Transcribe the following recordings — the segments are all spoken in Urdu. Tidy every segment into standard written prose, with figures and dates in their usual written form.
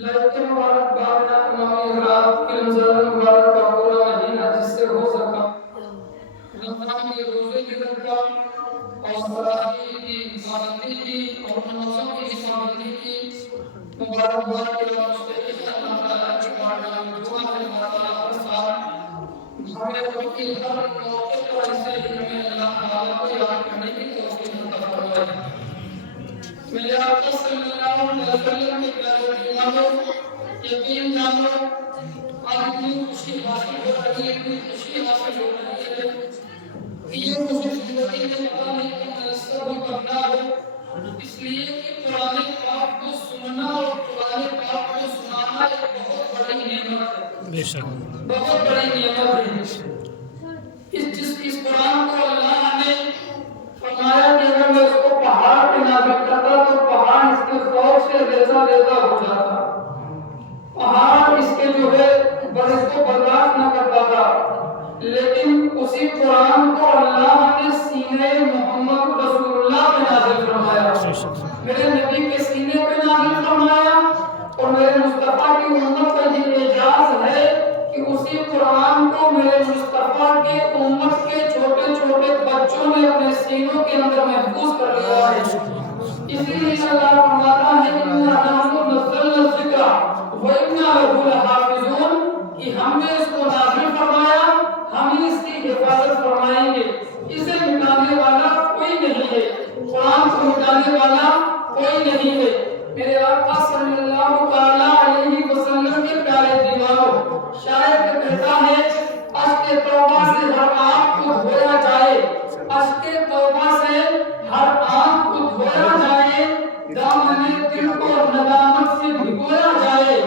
لائق مبارک بابنا تمامی رات کے رمضان مبارک کا پورا مہینہ جس سے ہو سکا رمضان کے روزے کی برکت اور فراہمی کی پابندی کی اور نمازوں کی پابندی کی مبارکباد کے لیے مستحق اللہ تعالیٰ کی بارگاہ میں دعا ہے اللہ تعالیٰ ہر سال ہمیں وقتی ہر موقع پر ایسے ہی ہمیں اللہ تعالیٰ کو یاد کرنے کی توفیق عطا فرمائے۔ میرے آقا صلی اللہ علیہ وسلم کے پیارے دیوانوں، یقین جانو آج اتنی خوشی حاصل ہو رہی ہے، اتنی خوشی حاصل ہو رہی ہے کہ یہ مجھے زندگی میں پتا نہیں کہ میسر ہو کرنا ہو، اس لیے کہ قرآن پاک کو سننا اور قرآن پاک کو سنانا ایک بہت بڑی نعمت ہے، بے شک بہت بڑی نعمت ہے۔ جس قرآن کو اللہ نے فرمایا کہ اگر میں اس کو پہاڑ پہ نازل کرتا تو پہاڑ اس کے خوف سے ریزہ ریزہ ہو جاتا، پہاڑ اس کے جو ہے اس کو برداشت نہ کر پاتا، لیکن اسی قرآن کو اللہ نے سینے محمد رسول اللہ پہ نازل فرمایا، میرے نبی کے سینے پہ نازل فرمایا، اور میرے مصطفیٰ کی امت کا یہ اعجاز ہے کہ اسی قرآن کو میرے مصطفیٰ کے امت کے چھوٹے چھوٹے بچوں نے اپنے سینوں کے اندر محفوظ کر لیا ہے۔ اسی لیے اللہ فرماتا ہے اِنَّا نَحْنُ نَزَّلْنَا الذِّکْرَ وَإِنَّا لَهُ لَحَافِظُونَ کہ ہم نے اس کو نازل فرمایا، ہم ہی اس کی حفاظت فرمائیں گے، اسے مٹانے والا کوئی نہیں ہے، قرآن کو مٹانے والا کوئی نہیں ہے۔ میرے آقا صلی اللہ تعالیٰ علیہ وسلم کے پیارے دیوانوں، شاعر کہتا ہے اشک توبہ سے ہر آنکھ کو دھویا جائے، اشک توبہ سے ہر آنکھ کو دھویا جائے، دامن دل کو ندامت سے بھگویا جائے،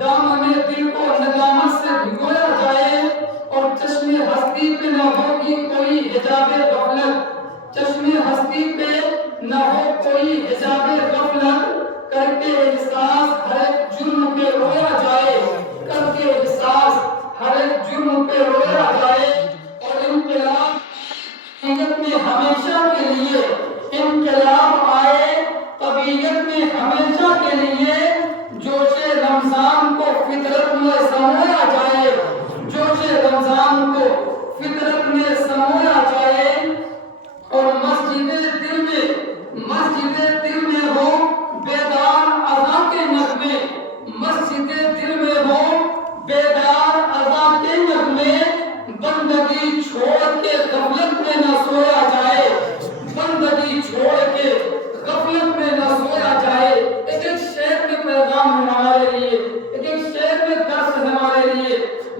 دامن دل کو ندامت سے بھگویا جائے، اور چشم ہستی پہ نہ ہوگی کوئی حجاب غفلت، چشم ہستی پہ نہ ہو کوئی حجاب غفلت، کر کے احساس ہر ایک جرم پہ رویا جائے، کر کے احساس ہر ایک جرم پہ رویا جائے، اور انقلاب طبیعت میں ہمیشہ کے لیے، انقلاب آئے طبیعت میں ہمیشہ کے لیے، جوش رمضان کو فطرت میں سمویا جائے، جوش رمضان کو فطرت میں سمویا جائے، اور مسجد دل میں ہو بیدار اذان کے نغمے، مسجد دل میں ہو بیدار اذان کے نغمے، بندگی چھوڑ کے غفلت میں نہ سویا جائے، بندگی چھوڑ کے غفلت میں نہ سویا جائے۔ ایک ایک شعر میں پیغام ہے ہمارے لیے، ایک ایک شعر میں درس ہے ہمارے لیے،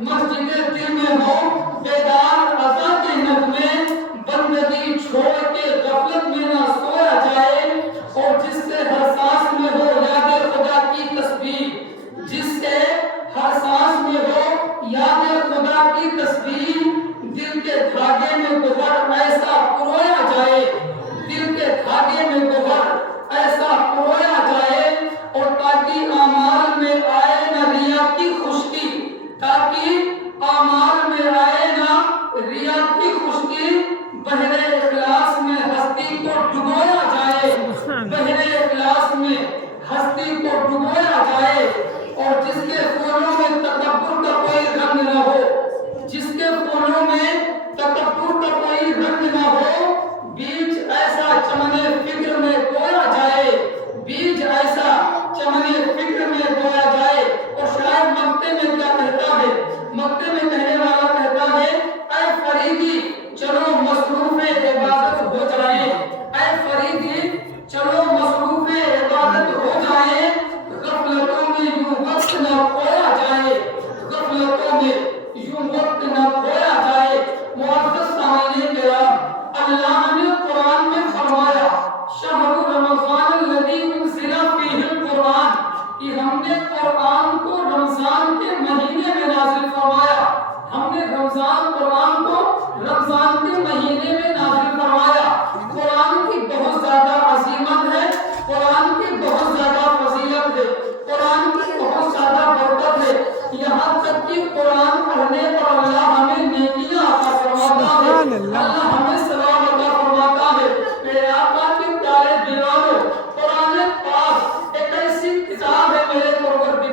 مسجد دل میں ہو بیدار اذان کے نغمے، بندگی چھوڑ کے غفلت میں نہ سویا جائے، اور جس سے ہر سانس میں ہو یاد خدا کی تسبیح، جس سے ہر سانس میں ہو یاد خدا کی تسبیح، دل کے دھاگے میں گوہر ایسا پرویا جائے، دل کے دھاگے میں گوہر ایسا پرویا جائے، اور تاکہ اعمال میں آئے نہ ریا کی خشکی، تاکہ اعمال میں آئے نہ ریا کی خشکی، بحر اخلاص میں ہستی کو ڈبویا جائے، بحر اخلاص میں ہستی کو ڈبویا جائے، اور جس کے پھولوں میں تکبر کا کوئی رنگ نہ ہو، جس کے پھولوں میں تکبر کا کوئی رنگ نہ ہو، بیج ایسا چمن فکر میں بویا جائے، بیج ایسا چمن فکر میں بویا جائے۔ اور شاید مکتے میں کیا کہتا ہے، مکتے میں کہنے والا کہتا ہے اے فریدی چلو مصروف عبادت ہو جائیں، اے فریدی چلو مصروف عبادت ہو جائیں، غفلتوں میں یوں وقت نہ کھویا جائے، غفلتوں میں یوں وقت نہ کھویا جائے۔ معزز سامعین کرام، اللہ نے قرآن میں فرمایا شہر رمضان الذی انزل فیہ القرآن، کہ ہم نے قرآن کو رمضان کے مہینے میں نازل فرمایا، ہم نے قرآن کو رمضان کے مہینے میں نازل فرمایا۔ قرآن کی بہت زیادہ عظیمت ہے، قرآن کی بہت زیادہ فضیلت ہے، قرآن کی بہت زیادہ برکت ہے، یہاں تک کہ قرآن پڑھنے پر اللہ ہمیں نیکیاں عطا فرماتا ہے، اللہ ہمیں ثواب عطا فرماتا ہے۔ میرے آقا کے پیارے دیوانوں، قرآن پاک ایک ایسی کتاب ہے میرے پروردگار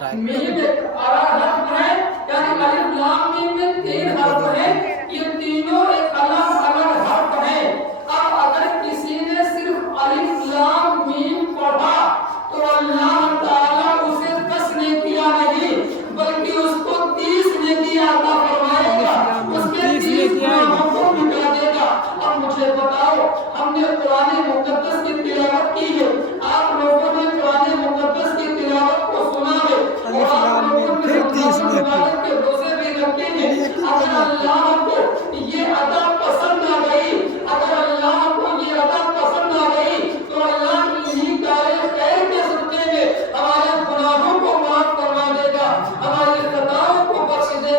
میم ایک حرف ہے، یعنی الف لام میم میں 3 حرف ہیں، یہ تینوں ایک الگ الگ حرف ہیں۔ اب اگر کسی نے صرف الف لام میم پڑھا تو اللہ تعالیٰ اسے 10 نیکیاں نہیں بلکہ اس کو 30 نیکیاں عطا فرمائے گا، اس کے 30 گناہوں کو مٹا دے گا۔ اب مجھے بتاؤ، ہم نے قرآن